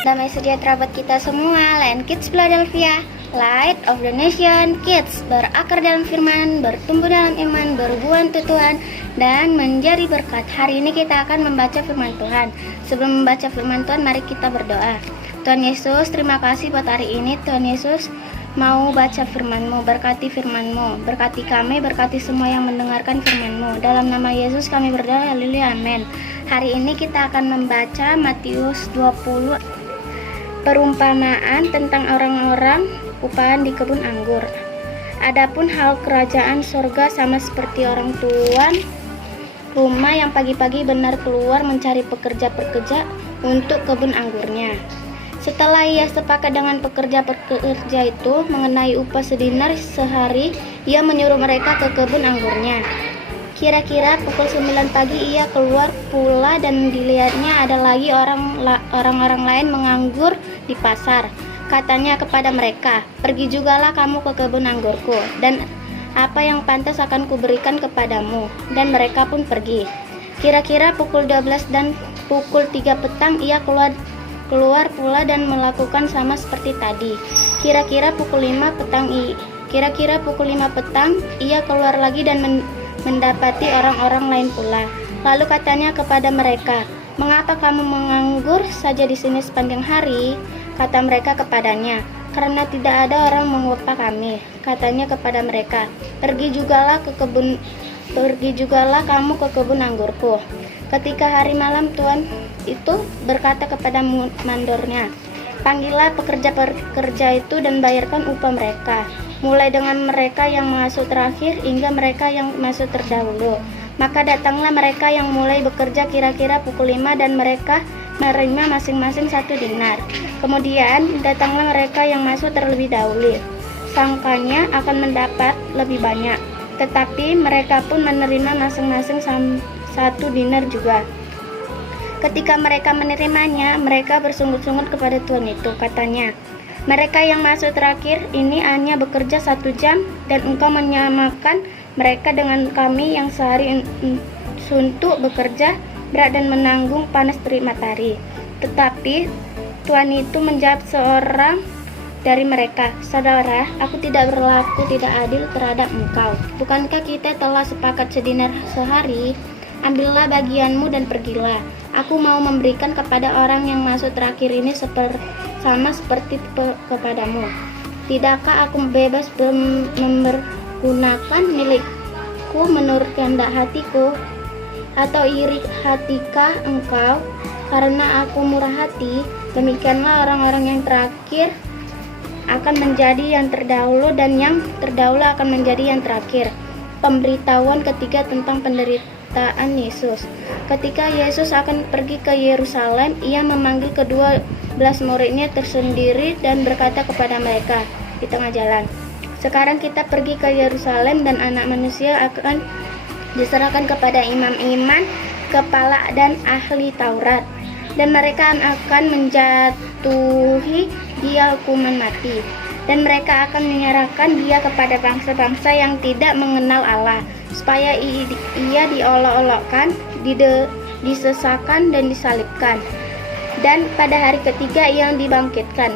Damai sejahtera buat kita semua. Lion Kids Philadelphia, Light of the Nation Kids, berakar dalam firman, bertumbuh dalam iman, berhubungan Tuhan, dan menjadi berkat. Hari ini kita akan membaca firman Tuhan. Sebelum membaca firman Tuhan, mari kita berdoa. Tuhan Yesus, terima kasih buat hari ini. Tuhan Yesus, mau baca firman-Mu, berkati firman-Mu, berkati kami, berkati semua yang mendengarkan firman-Mu. Dalam nama Yesus kami berdoa, haleluya, amin. Hari ini kita akan membaca Matius 20, perumpamaan tentang orang-orang upahan di kebun anggur. Adapun hal kerajaan sorga sama seperti orang tuan rumah yang pagi-pagi benar keluar mencari pekerja-pekerja untuk kebun anggurnya. Setelah ia sepakat dengan pekerja-pekerja itu mengenai upah sedinar sehari, ia menyuruh mereka ke kebun anggurnya. Kira-kira pukul 9 pagi ia keluar pula dan dilihatnya ada lagi orang-orang lain menganggur di pasar. Katanya kepada mereka, "Pergi jugalah kamu ke kebun anggurku, dan apa yang pantas akan kuberikan kepadamu." Dan mereka pun pergi. Kira-kira pukul 12 dan pukul 3 petang ia keluar pula dan melakukan sama seperti tadi. Kira-kira pukul 5 petang ia keluar lagi dan mendapati orang-orang lain pula. Lalu katanya kepada mereka, "Mengapa kamu menganggur saja di sini sepanjang hari?" Kata mereka kepadanya, "Karena tidak ada orang mengupah kami." Katanya kepada mereka, Pergi jugalah kamu ke kebun anggurku." Ketika hari malam, tuan itu berkata kepada mandornya, "Panggillah pekerja-pekerja itu dan bayarkan upah mereka, mulai dengan mereka yang masuk terakhir hingga mereka yang masuk terdahulu." Maka datanglah mereka yang mulai bekerja kira-kira pukul 5 dan mereka menerima masing-masing 1 dinar. Kemudian datanglah mereka yang masuk terlebih dahulu. Sangkanya akan mendapat lebih banyak, tetapi mereka pun menerima masing-masing 1 dinar juga. Ketika mereka menerimanya, mereka bersungut-sungut kepada tuan itu. Katanya, "Mereka yang masuk terakhir ini hanya bekerja 1 jam, dan engkau menyamakan mereka dengan kami yang sehari suntuk bekerja berat dan menanggung panas terik matahari." Tetapi tuan itu menjawab seorang dari mereka, "Saudara, aku tidak berlaku tidak adil terhadap engkau. Bukankah kita telah sepakat sedinar sehari? Ambillah bagianmu dan pergilah. Aku mau memberikan kepada orang yang masuk terakhir ini sama seperti kepadamu. Tidakkah aku bebas mempergunakan milikku menurut kehendak hatiku? Atau iri hatikah engkau karena aku murah hati?" Demikianlah orang-orang yang terakhir akan menjadi yang terdahulu, dan yang terdahulu akan menjadi yang terakhir. Pemberitahuan ketiga tentang penderitaan Yesus. Ketika Yesus akan pergi ke Yerusalem, ia memanggil ke-12 muridnya tersendiri dan berkata kepada mereka di tengah jalan, "Sekarang kita pergi ke Yerusalem, dan Anak Manusia akan diserahkan kepada imam-imam, kepala dan ahli Taurat, dan mereka akan menjatuhi dia hukuman mati, dan mereka akan menyerahkan dia kepada bangsa-bangsa yang tidak mengenal Allah, supaya ia diolok-olokkan, disesakan dan disalibkan, dan pada hari ketiga ia dibangkitkan."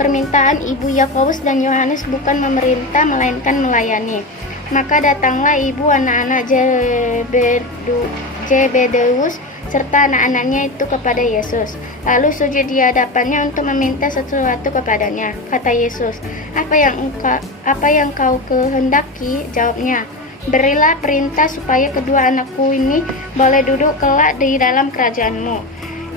Permintaan ibu Yakobus dan Yohanes bukan memerintah melainkan melayani. Maka datanglah ibu anak-anak Zebedeus serta anak-anaknya itu kepada Yesus, lalu sujud di hadapannya untuk meminta sesuatu kepadanya. Kata Yesus, apa yang kau kehendaki?" Jawabnya, "Berilah perintah supaya kedua anakku ini boleh duduk kelak di dalam kerajaanmu,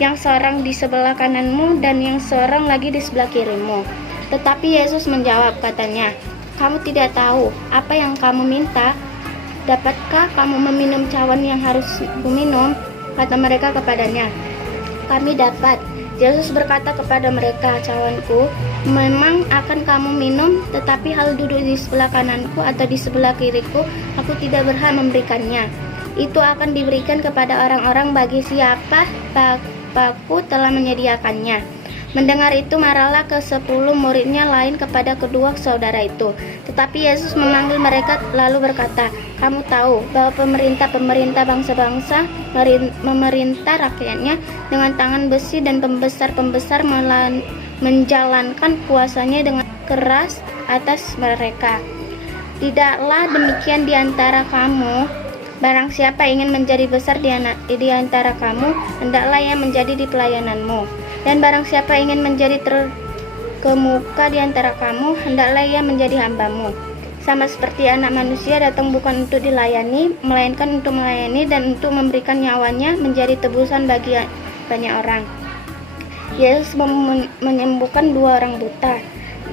yang seorang di sebelah kananmu dan yang seorang lagi di sebelah kirimu." Tetapi Yesus menjawab, katanya, "Kamu tidak tahu apa yang kamu minta. Dapatkah kamu meminum cawan yang harus kuminum?" Kata mereka kepadanya, "Kami dapat." Yesus berkata kepada mereka, "Cawanku memang akan kamu minum, tetapi hal duduk di sebelah kananku atau di sebelah kiriku, aku tidak berhak memberikannya. Itu akan diberikan kepada orang-orang bagi siapa Bapakku telah menyediakannya." Mendengar itu marahlah ke-10 muridnya lain kepada kedua saudara itu. Tetapi Yesus memanggil mereka lalu berkata, "Kamu tahu bahwa pemerintah-pemerintah bangsa-bangsa memerintah rakyatnya dengan tangan besi dan pembesar-pembesar menjalankan kuasanya dengan keras atas mereka. Tidaklah demikian di antara kamu. Barang siapa ingin menjadi besar di antara kamu, hendaklah ia menjadi di pelayananmu. Dan barang siapa ingin menjadi terkemuka di antara kamu, hendaklah ia menjadi hambamu. Sama seperti Anak Manusia datang bukan untuk dilayani, melainkan untuk melayani dan untuk memberikan nyawanya menjadi tebusan bagi banyak orang." Yesus menyembuhkan 2 orang buta.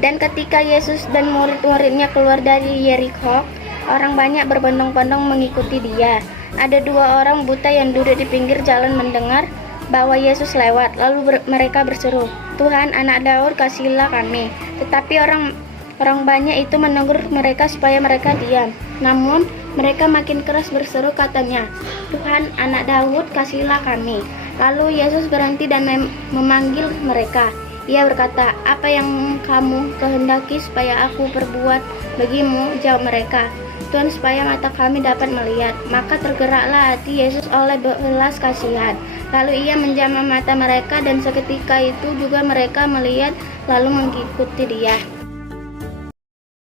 Dan ketika Yesus dan murid-muridnya keluar dari Yerikho, orang banyak berbondong-bondong mengikuti dia. Ada 2 orang buta yang duduk di pinggir jalan mendengar bahwa Yesus lewat. Lalu mereka berseru, "Tuhan, Anak Daud, kasihilah kami." Tetapi orang banyak itu menegur mereka supaya mereka diam. Namun mereka makin keras berseru, katanya, "Tuhan, Anak Daud, kasihilah kami." Lalu Yesus berhenti dan memanggil mereka. Ia berkata, "Apa yang kamu kehendaki supaya aku perbuat bagimu?" Jawab mereka, "Tuhan, supaya mata kami dapat melihat." Maka tergeraklah hati Yesus oleh belas kasihan. Lalu ia menjamah mata mereka, dan seketika itu juga mereka melihat lalu mengikuti dia.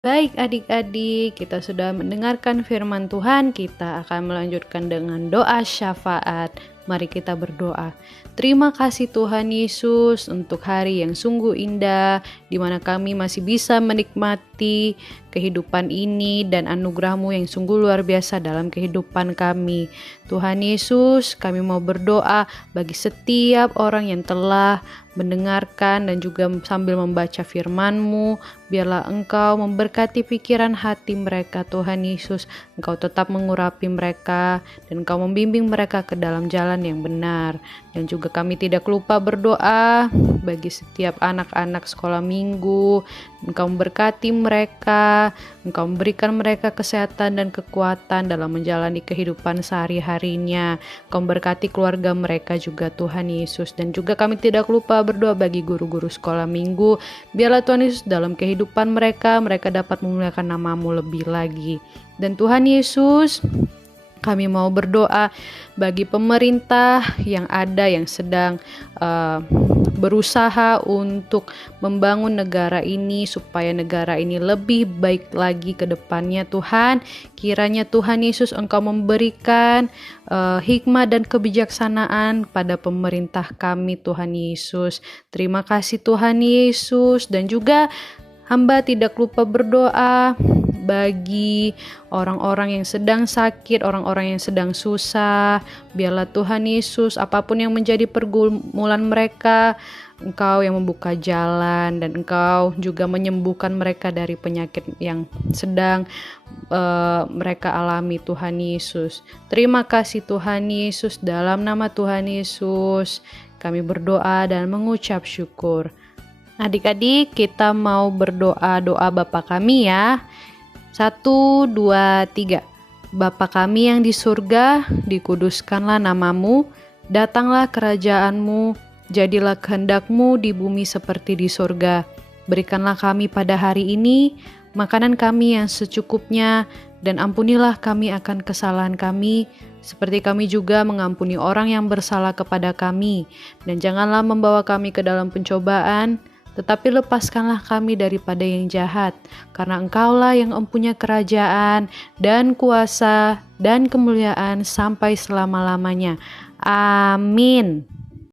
Baik adik-adik, kita sudah mendengarkan firman Tuhan. Kita akan melanjutkan dengan doa syafaat. Mari kita berdoa. Terima kasih Tuhan Yesus untuk hari yang sungguh indah, di mana kami masih bisa menikmati kehidupan ini dan anugerah-Mu yang sungguh luar biasa dalam kehidupan kami. Tuhan Yesus, kami mau berdoa bagi setiap orang yang telah mendengarkan dan juga sambil membaca firman-Mu. Biarlah Engkau memberkati pikiran hati mereka, Tuhan Yesus. Engkau tetap mengurapi mereka dan Engkau membimbing mereka ke dalam jalan yang benar. Dan juga kami tidak lupa berdoa bagi setiap anak-anak sekolah minggu. Engkau memberkati mereka, Engkau memberikan mereka kesehatan dan kekuatan dalam menjalani kehidupan sehari-harinya. Engkau memberkati keluarga mereka juga, Tuhan Yesus. Dan juga kami tidak lupa berdoa bagi guru-guru sekolah minggu. Biarlah Tuhan Yesus dalam kehidupan mereka dapat memuliakan nama-Mu lebih lagi. Dan Tuhan Yesus, kami mau berdoa bagi pemerintah yang ada yang sedang berusaha untuk membangun negara ini supaya negara ini lebih baik lagi ke depannya. Tuhan, kiranya Tuhan Yesus Engkau memberikan hikmah dan kebijaksanaan pada pemerintah kami, Tuhan Yesus. Terima kasih Tuhan Yesus. Dan juga hamba tidak lupa berdoa bagi orang-orang yang sedang sakit, orang-orang yang sedang susah. Biarlah Tuhan Yesus, apapun yang menjadi pergumulan mereka, Engkau yang membuka jalan dan Engkau juga menyembuhkan mereka dari penyakit yang sedang mereka alami, Tuhan Yesus. Terima kasih Tuhan Yesus, dalam nama Tuhan Yesus kami berdoa dan mengucap syukur. Adik-adik, kita mau berdoa doa Bapa kami ya. 1, 2, 3. Bapa kami yang di surga, dikuduskanlah nama-Mu, datanglah kerajaan-Mu, jadilah kehendak-Mu di bumi seperti di surga. Berikanlah kami pada hari ini makanan kami yang secukupnya, dan ampunilah kami akan kesalahan kami, seperti kami juga mengampuni orang yang bersalah kepada kami. Dan janganlah membawa kami ke dalam pencobaan, tetapi lepaskanlah kami daripada yang jahat, karena Engkaulah yang mempunyai kerajaan dan kuasa dan kemuliaan sampai selama-lamanya. Amin.